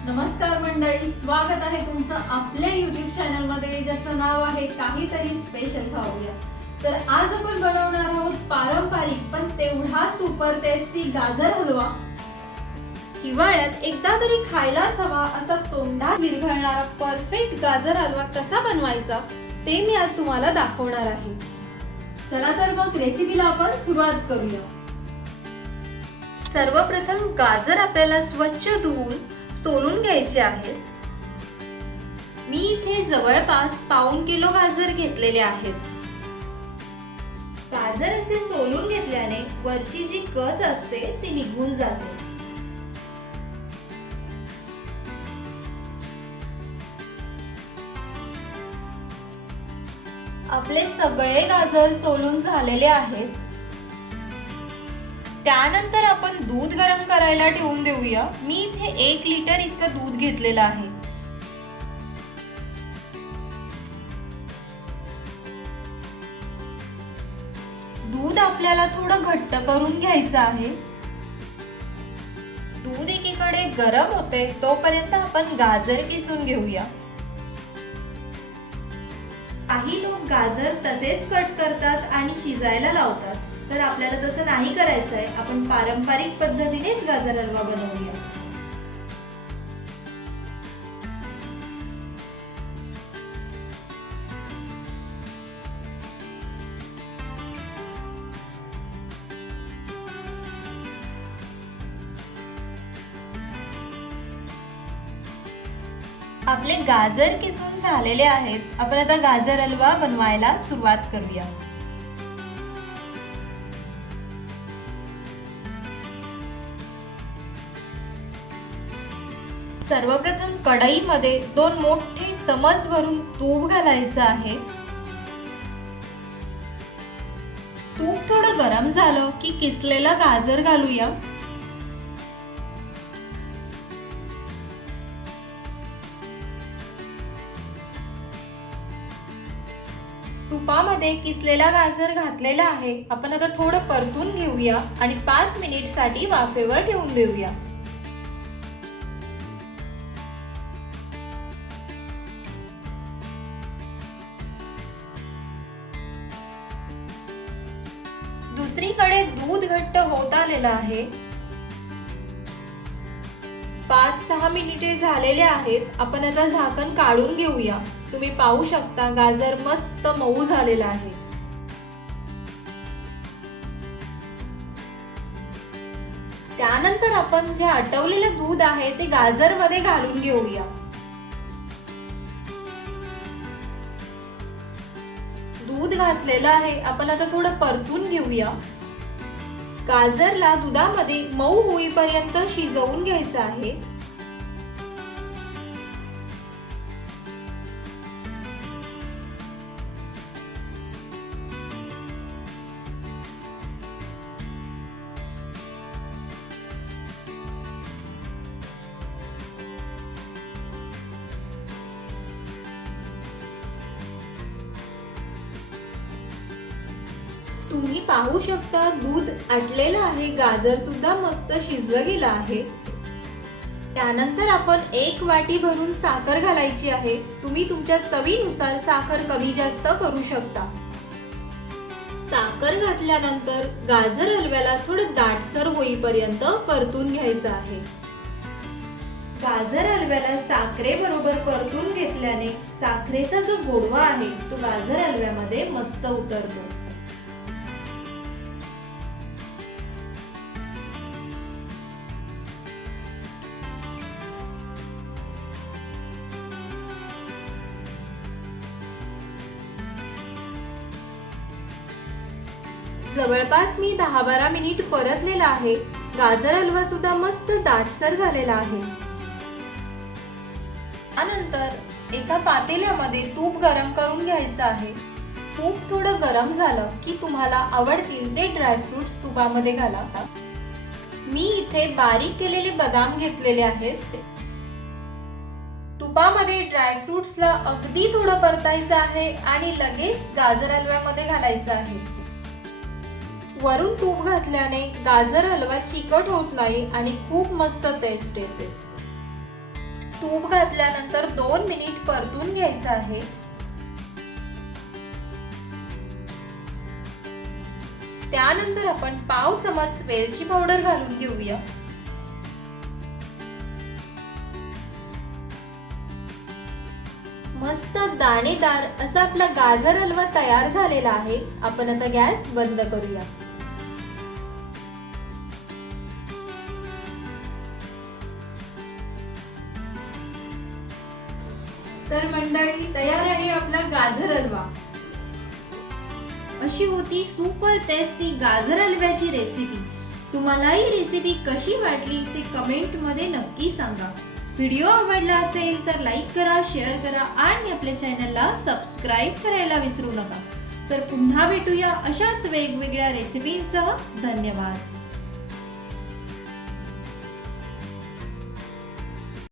नमस्कार मंडळी, स्वागत आहे तुमचं आपल्या YouTube चॅनल मध्ये ज्याचं नाव आहे काहीतरी स्पेशल खाऊया। तर आज आपण बनवणार आहोत पारंपरिक पण तेवढा सुपर टेस्टी गाजर हलवा। हिवाळ्यात एकदा तरी खायलाच हवा असा तोंडात विरघळणारा परफेक्ट गाजर हलवा कसा बनवायचा ते मी आज तुम्हाला दाखवणार आहे। चला तर मग रेसिपीला आपण सुरुवात करूया। सर्वप्रथम गाजर आपल्याला स्वच्छ धुवून सोलून घ्यायचे आहेत। मी इथे जवळपास पाऊण किलो गाजर घेतलेले आहेत। गाजर असे सोलून घेतल्याने वरची जी कच असते ती निघून जाते। आपले सगळे गाजर सोलून झालेले आहेत। त्यानंतर आपण दूध गरम करायला ठेवून देऊया। मी इथे 1 लिटर इतकं दूध घेतलेलं आहे। दूध आपल्याला थोडं घट्ट करून घ्यायचं आहे। दूध एकीकडे गरम होते तोपर्यंत आपण गाजर किसून घेऊया। काही लोक गाजर तसेच कट करतात आणि शिजायला लावतात, तर आपल्याला तसं नाही करायचं आहे। आपण पारंपरिक पद्धतीनेच गाजर हलवा बनवूया। आपले गाजर किसून झालेले आहेत। आपण आता गाजर हलवा बनवायला सुरुवात करूया। सर्वप्रथम कढईमध्ये 2 मोठे चमच भरून तूप घालायचं आहे। तूप थोडं गरम झालं की किसलेलं गाजर घालूया। तुपामध्ये किसलेला गाजर घातलेला आहे। आपण आता थोडं परतून घेऊया आणि 5 मिनिटसाठी वाफेवर ठेवून देऊया। दुसरीकडे दूध घट्ट होत आलेलं आहे। 5-6 मिनिटे झालेले आहेत। आपण आता झाकण काढून घेऊया। तुम्ही पाहू शकता गाजर मस्त मऊ झालेला आहे। त्यानंतर आपण जे आटवलेलं दूध आहे ते गाजर मध्ये घालून घेऊया। दूध घातलेलं आहे। आपण आता थोडं परतून घेऊया। गाजरला दुधामध्ये मऊ होईपर्यंत शिजवून घ्यायचं आहे। तुम्ही पाहू शकता दूध आटलेलं आहे। गाजर सुद्धा मस्त शिजलं गेलं आहे। त्यानंतर आपण 1 वाटी भरून साखर घालायची आहे। तुम्ही तुमच्या चवीनुसार साखर कमी जास्त करू शकता। साखर घातल्यानंतर गाजर हलव्याला थोडं दाटसर होईपर्यंत परतून घ्यायचं आहे। गाजर हलव्याला साखरेबरोबर परतून घेतल्याने साखरेचा जो गोडवा आहे तो गाजर हलव्यामध्ये मस्त उतरतो। जवळपास मी 10-12 मिनिट परतलेला आहे। गाजर हलवा सुद्धा मस्त दाटसर झालेला आहे। त्यानंतर एका पातेल्यामध्ये तूप गरम करून घ्यायचं आहे। तूप थोडं गरम झालं की तुम्हाला आवडतील ते ड्रायफ्रुट्स तुपामध्ये घाला। मी इथे बारीक केलेले बदाम घेतलेले आहेत। तुपामध्ये ड्रायफ्रुट्सला अगदी थोडं परतायचं आहे आणि लगेच गाजर हलव्यामध्ये घालायचं आहे। वरून तूप घातल्याने गाजर हलवा चिकट होत नाही आणि खूप मस्त टेस्ट येते। तूप घातल्यानंतर 2 मिनिट परतून घ्यायचं आहे. त्यानंतर आपण पाव चमच वेलची पावडर घालून घेऊया. मस्त दाणेदार असा आपला गाजर हलवा तयार झालेला आहे. आपण आता गॅस बंद करूया. तर मंडळी, तयार आहे आपला गाजर हलवा. अशी होती सुपर टेस्टी गाजर हलव्याची रेसिपी. तुम्हाला ही रेसिपी कशी वाटली ते कमेंट मध्ये नक्की सांगा. व्हिडिओ आवडला असेल तर लाईक करा, शेअर करा आणि आपल्या चॅनलला सबस्क्राईब करायला विसरू नका. तर पुन्हा भेटूया अशाच वेगवेगळ्या रेसिपीसह. धन्यवाद.